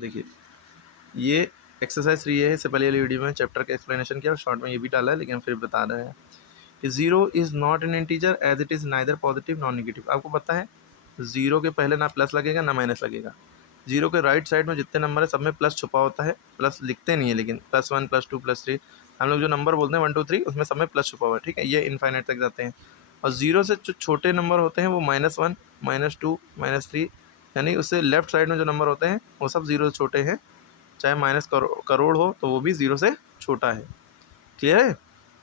देखिए ये एक्सरसाइज 3 है, इससे पहले वाली वीडियो में चैप्टर का एक्सप्लेनेशन किया और शॉर्ट में ये भी डाला है, लेकिन फिर बता रहे हैं कि zero is not an integer as it is neither positive nor negative. आपको पता है ज़ीरो के पहले ना प्लस लगेगा ना माइनस लगेगा। ज़ीरो के राइट साइड में जितने नंबर है सब में प्लस छुपा होता है, प्लस लिखते नहीं है, लेकिन +1 +2 +3 हम लोग जो नंबर बोलते हैं 1 2 3 उसमें सब में प्लस छुपा हुआ है, ठीक है, ये इनफाइनाइट तक जाते हैं। और ज़ीरो से जो छोटे नंबर होते हैं वो -1 -2 -3, यानी उससे लेफ्ट साइड में जो नंबर होते हैं वो सब ज़ीरो से छोटे हैं। चाहे माइनस करोड़ हो तो वो भी ज़ीरो से छोटा है। क्लियर है?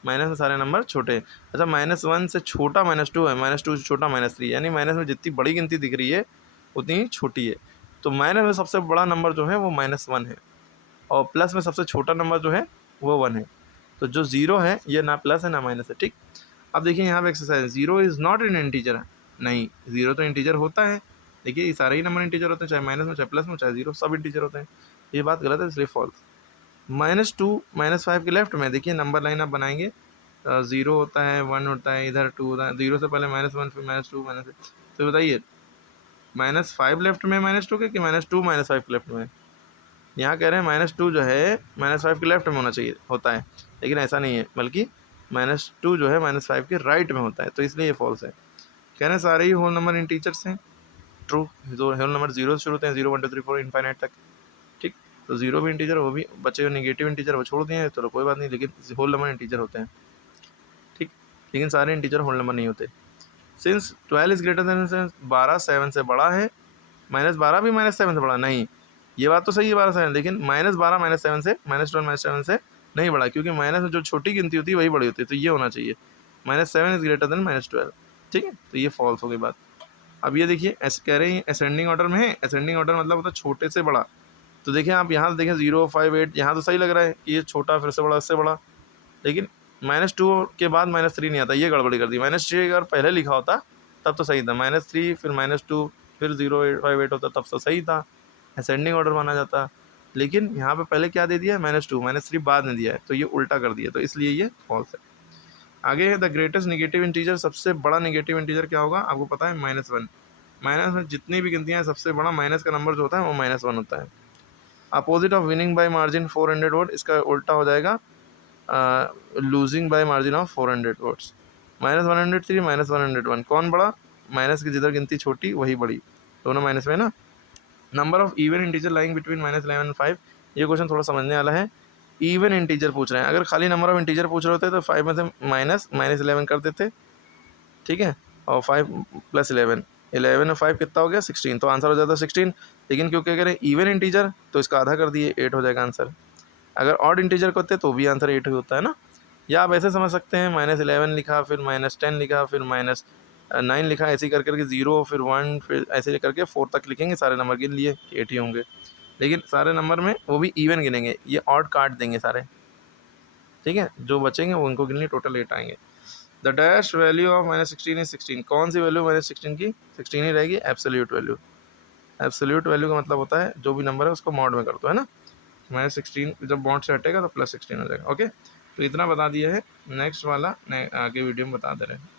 माइनस में सारे नंबर छोटे हैं। अच्छा, -1 से छोटा -2 है, -2 से छोटा -3, यानी माइनस में जितनी बड़ी गिनती दिख रही है उतनी ही छोटी है। तो माइनस में सबसे बड़ा नंबर जो है वो -1 है और प्लस में सबसे छोटा नंबर जो है वो 1 है। तो जो ज़ीरो है ये ना प्लस है ना माइनस है, ठीक। अब देखिए यहाँ पे exercise, zero is not an integer. नहीं, ज़ीरो तो इंटीजर होता है। देखिए ये सारे ही नंबर इंटीजर होते हैं, चाहे माइनस में चाहे प्लस में चाहे ज़ीरो, सब इंटीजर होते हैं। ये बात गलत है, इसलिए फॉल्स। -2 -5 के लेफ्ट में देखिए नंबर लाइन आप बनाएंगे, ज़ीरो होता है, 1 होता है, इधर 2 होता है, ज़ीरो से पहले -1 फिर -2 -3। तो बताइए -5 लेफ्ट में -2 के कि -2 -5 के लेफ्ट में? यहाँ कह रहे हैं -2 जो है -5 के लेफ्ट में होना चाहिए होता है, लेकिन ऐसा नहीं है, बल्कि -2 जो है -5 के राइट में होता है, तो इसलिए ये फॉल्स है। कह रहे हैं सारे ही होल नंबर इंटीजर्स हैं। ट्रू, जो होल नंबर ज़ीरो से शुरू होते हैं, 0 1 2 3 4 इनफाइनाइट तक, ठीक। तो ज़ीरो भी इंटीजर, वो भी बचे हुए नेगेटिव इंटीजर वो छोड़ दिए हैं, चलो कोई बात नहीं, लेकिन होल नंबर इंटीजर होते हैं, ठीक। लेकिन सारे इंटीजर होल नंबर नहीं होते। सिंस 12 इज ग्रेटर देन 12 7 से बड़ा है, -12 भी -7 से बड़ा नहीं, ये बात तो सही है 12 7, लेकिन -12 -7 से -12 -7 से नहीं बड़ा, क्योंकि माइनस में जो छोटी गिनती होती है वही बड़ी होती है, तो ये होना चाहिए -7 इज ग्रेटर देन -12, ठीक है। तो ये फॉल्स हो गई बात। अब ये देखिए ऐसे कह रहे हैं असेंडिंग ऑर्डर में है, असेंडिंग ऑर्डर मतलब होता है छोटे से बड़ा। तो देखिए आप यहाँ से देखें 0 5 8, यहाँ तो सही लग रहा है कि ये छोटा फिर से बड़ा इससे बड़ा, लेकिन -2 के बाद -3 नहीं आता, ये गड़बड़ी कर दी। -3 अगर पहले लिखा होता तब तो सही था, -3 फिर -2 फिर 0 8 5 8 होता तब तो सही था, असेंडिंग ऑर्डर माना जाता। लेकिन यहाँ पे पहले क्या दे दिया है, -2, -3 बाद में दिया है, तो ये उल्टा कर दिया, तो इसलिए ये फॉल्स है। आगे है द ग्रेटेस्ट नेगेटिव इंटीजर, सबसे बड़ा नेगेटिव इंटीजर क्या होगा आपको पता है, -1। माइनस में जितनी भी गिनतियाँ हैं सबसे बड़ा माइनस का नंबर जो होता है वो -1 होता है। Opposite of winning bye margin 400 vote, इसका उल्टा हो जाएगा losing bye margin of 400 votes. -103 -101 कौन बड़ा? माइनस की जिधर गिनती छोटी वही बड़ी, दोनों माइनस में ना। Number of even integer lying between -11 and 5, ये क्वेश्चन थोड़ा समझने वाला है। इवन इंटीजर पूछ रहे हैं, अगर खाली नंबर ऑफ इंटीजर पूछ रहे होते तो 5 में से -11 कर देते, ठीक है, और 5 + 11, 11 और 5 कितना हो गया 16, तो आंसर हो जाता 16। लेकिन क्योंकि अगर इवन इंटीजर तो इसका आधा कर दिए, 8 हो जाएगा आंसर। अगर ऑड इंटीजर करते तो भी आंसर 8 ही होता है ना। या आप ऐसे समझ सकते हैं, -11 लिखा, फिर -10 लिखा, फिर -9 लिखा, ऐसे ही कर करके 0 फिर 1 फिर ऐसे करके 4 तक लिखेंगे, सारे नंबर गिन लिए, 8 ही होंगे। लेकिन सारे नंबर में वो भी इवन गिनेंगे, ये ऑड काट देंगे सारे, ठीक है, जो बचेंगे वो उनको गिन लिए, टोटल 8 आएंगे। The dash value of -16 is 16, कौन सी वैल्यू -16 की 16 ही रहेगी? Absolute value. एब्सोल्यूट वैल्यू का मतलब होता है जो भी नंबर है उसको मॉड में कर दो, है ना। -16 जब मॉड से हटेगा तो +16 हो जाएगा। ओके, तो इतना बता दिया है, नेक्स्ट वाला आगे वीडियो में बता दे रहे हैं।